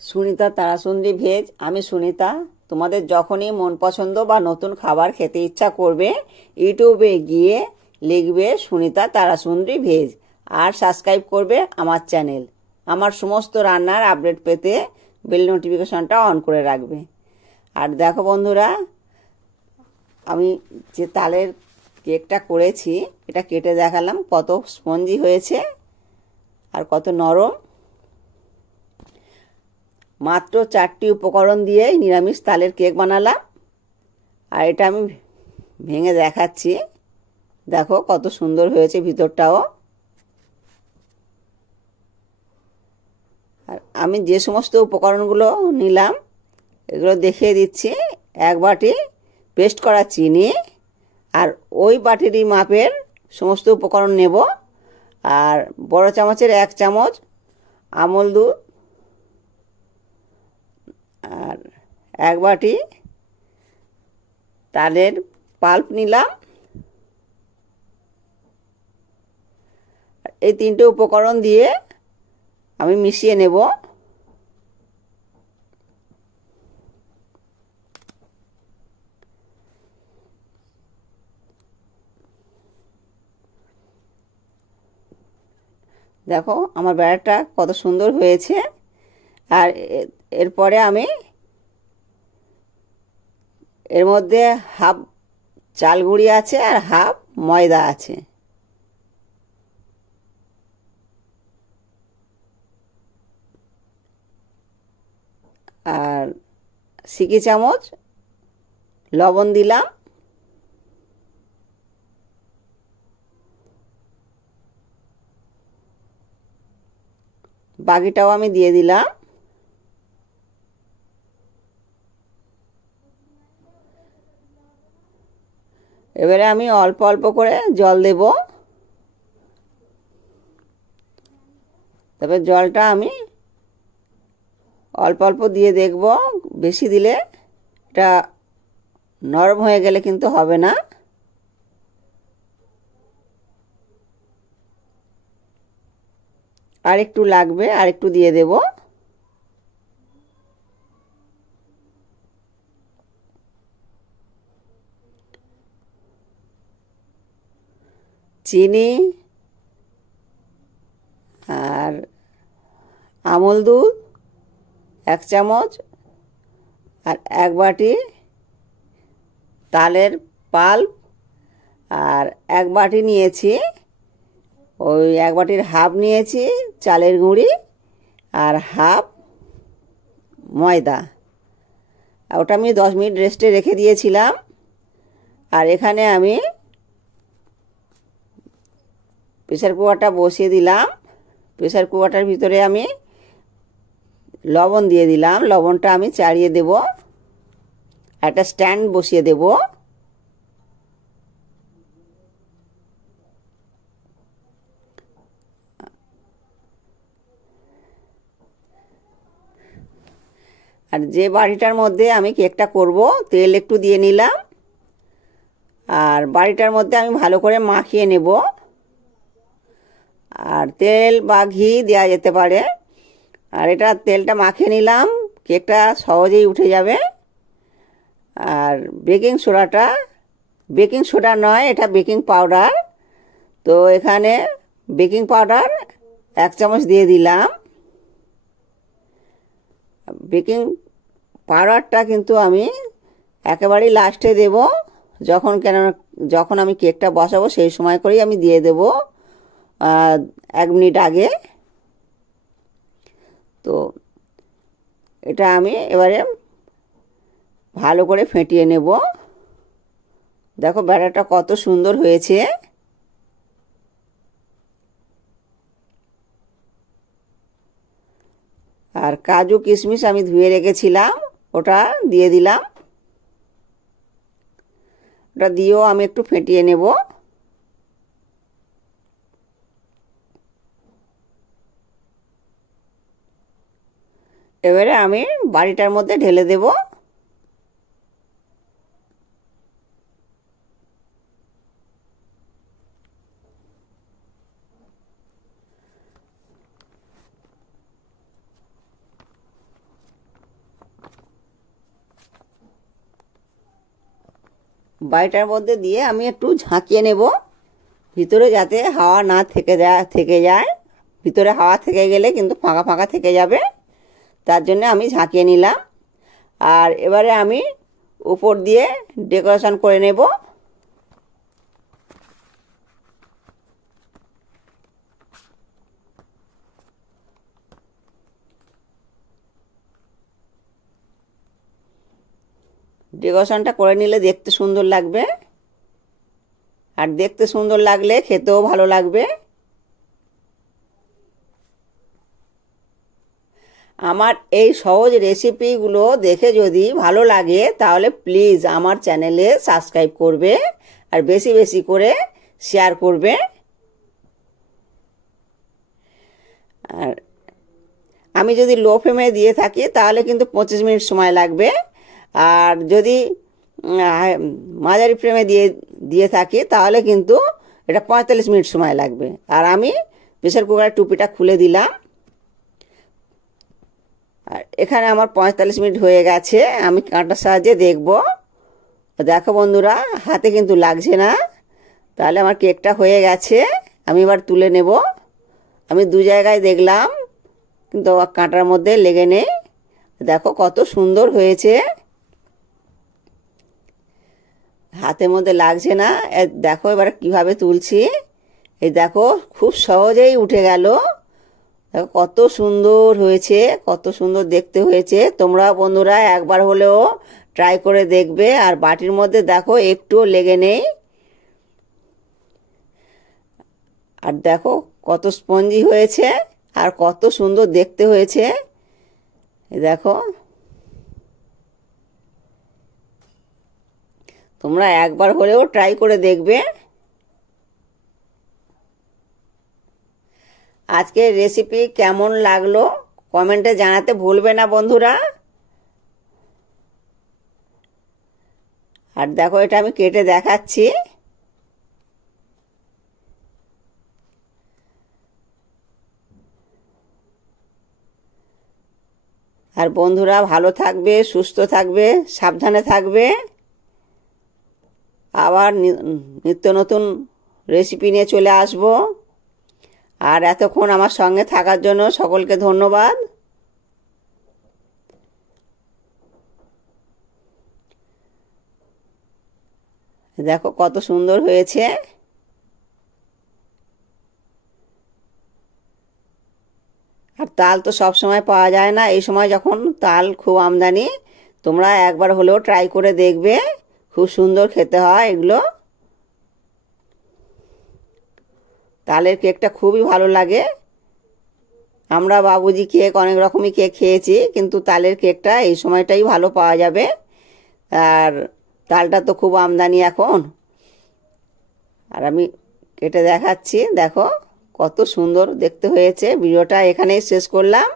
Sunita Tarasundari veg. আমি সুনিতা। তোমাদের যখনই মন পছন্দ বা নতুন খাবার খেতে ইচ্ছা করবে, ইউটিউবে গিয়ে লিখবে সুনিতা তারাসুন্দরী ভেজ আর সাবস্ক্রাইব করবে আমার চ্যানেল। আমার সমস্ত রান্নার আপডেট পেতে বেল নোটিফিকেশনটা অন করে রাখবে। আর দেখো বন্ধুরা, আমি যে তালের কেকটা করেছি এটা কেটে দেখালাম, কত স্পঞ্জি হয়েছে আর কত নরম। মাত্র 4টি উপকরণ দিয়ে নিরামিষ তালের কেক বানালাম। আর এটা আমি ভেঙে দেখাচ্ছি, দেখো কত সুন্দর হয়েছে ভিতরটাও। আর আমি যে সমস্ত উপকরণগুলো নিলাম এগুলো দেখিয়ে দিচ্ছি। 1 বাটি পেস্ট করা চিনি, আর ওই বাটিরই মাপের সমস্ত উপকরণ নেব। আর বড় চামচের 1 চামচ আমল দুধ, আর 1 বাটি তালের পাল্প নিলাম। এই 3টে উপকরণ দিয়ে আমি মিশিয়ে নেব। দেখো আমার ব্যাটারটা কত সুন্দর হয়েছে। আর এরপরে আমি এর মধ্যে হাফ চাল গুঁড়ি আছে আর হাফ ময়দা আছে। আর সিকি চামচ লবণ দিলাম। বাকিটাও আমি দিয়ে দিলাম। এবারে আমি অল্প অল্প করে জল দেব। তবে জলটা আমি অল্প অল্প দিয়ে দেখব, বেশি দিলে এটা নরম হয়ে গেলে কিন্তু হবে না। আর একটু লাগবে, আর একটু দিয়ে দেব। চিনি আর আমল দুধ 1 চামচ, আর 1 বাটি তালের পাল্প, আর 1 বাটি নিয়েছি, ওই 1 বাটির হাফ নিয়েছি চালের গুঁড়ি, আর হাফ ময়দা। ওটা আমি 10 মিনিট রেস্টে রেখে দিয়েছিলাম। আর এখানে আমি প্রেসার কুকারটা বসিয়ে দিলাম। প্রেসার কুকারটার ভিতরে আমি লবণ দিয়ে দিলাম। লবণটা আমি চাড়িয়ে দেব। একটা স্ট্যান্ড বসিয়ে দেব। আর যে বাটিটার মধ্যে আমি কেকটা করব তেল একটু দিয়ে নিলাম। আর বাটিটার মধ্যে আমি ভালো করে মাখিয়ে নেব। আর তেল বা ঘি দেওয়া যেতে পারে। আর এটা তেলটা মাখিয়ে নিলাম, কেকটা সহজেই উঠে যাবে। আর বেকিং সোডাটা, বেকিং সোডা নয়, এটা বেকিং পাউডার। তো এখানে বেকিং পাউডার 1 চামচ দিয়ে দিলাম। বেকিং পাউডারটা কিন্তু আমি একেবারেই লাস্টে দেব, যখন আমি কেকটা বসাবো সেই সময় করেই আমি দিয়ে দেব, 1 মিনিট আগে। তো এটা আমি এবারে ভালো করে ফেটিয়ে নেব। দেখো ব্যাটারটা কত সুন্দর হয়েছে। আর কাজু কিশমিশ আমি ধুয়ে রেখেছিলাম, ওটা দিয়ে দিলাম। ওটা দিয়েও আমি একটু ফেটিয়ে নেব। এবারে আমি বাটিটার মধ্যে ঢেলে দেব। বাটিটার মধ্যে দিয়ে আমি একটু ঝাঁকিয়ে নেব, ভিতরে যাতে হাওয়া না থেকে যায়। ভিতরে হাওয়া থেকে গেলে কিন্তু ফাঁকা ফাঁকা থেকে যাবে, তার জন্য আমি ঝাঁকিয়ে নিলাম। আর এবারে আমি উপর দিয়ে ডেকোরেশন করে নেব। ডেকোরেশনটা করে নিলে দেখতে সুন্দর লাগবে, আর দেখতে সুন্দর লাগলে খেতেও ভালো লাগবে। আমার এই সহজ রেসিপিগুলো দেখে যদি ভালো লাগে তাহলে প্লিজ আমার চ্যানেলে সাবস্ক্রাইব করবে আর বেশি বেশি করে শেয়ার করবে। আর আমি যদি লো ফ্লেমে দিয়ে থাকি তাহলে কিন্তু 25 মিনিট সময় লাগবে, আর যদি মাঝারি ফ্লেমে দিয়ে থাকি তাহলে কিন্তু এটা 45 মিনিট সময় লাগবে। আর আমি প্রেসার কুকারের টুপিটা খুলে দিলাম, আর এখানে আমার 45 মিনিট হয়ে গেছে। আমি কাঁটার সাহায্যে দেখব। দেখো বন্ধুরা, হাতে কিন্তু লাগছে না, তাহলে আমার কেকটা হয়ে গেছে। আমি এবার তুলে নেব। আমি দু জায়গায় দেখলাম কিন্তু কাঁটার মধ্যে লেগে নেই। দেখো কত সুন্দর হয়েছে, হাতের মধ্যে লাগছে না। দেখো এবার কিভাবে তুলছি, এই দেখো খুব সহজেই উঠে গেল। দেখো কত সুন্দর হয়েছে, কত সুন্দর দেখতে হয়েছে। তোমরা বন্ধুরা একবার হলেও ট্রাই করে দেখবে। আর বাটির মধ্যে দেখো একটুও লেগে নেই। আর দেখো কত স্পঞ্জি হয়েছে আর কত সুন্দর দেখতে হয়েছে। দেখো তোমরা একবার হলেও ট্রাই করে দেখবে। আজকের রেসিপি কেমন লাগলো কমেন্টে জানাতে ভুলবে না বন্ধুরা। আর দেখো এটা আমি কেটে দেখাচ্ছি। আর বন্ধুরা ভালো থাকবে, সুস্থ থাকবে, সাবধানে থাকবে। আবার নিত্য নতুন রেসিপি নিয়ে চলে আসব। আর এতক্ষণ আমার সঙ্গে থাকার জন্য সকলকে ধন্যবাদ। দেখো কত সুন্দর হয়েছে। আর তাল তো সব সময় পাওয়া যায় না, এই সময় যখন তাল খুব আমদানি। তোমরা একবার হলেও ট্রাই করে দেখবে, খুব সুন্দর খেতে হয় এগুলো। তালের কেকটা খুবই ভালো লাগে। আমরা বাবুজি কেক অনেক রকমই কেক খেয়েছি, কিন্তু তালের কেকটা এই সময়টাই ভালো পাওয়া যাবে। আর তালটা তো খুব আমদানি এখন। আর আমি কেটে দেখাচ্ছি, দেখো কত সুন্দর দেখতে হয়েছে। ভিডিওটা এখানেই শেষ করলাম।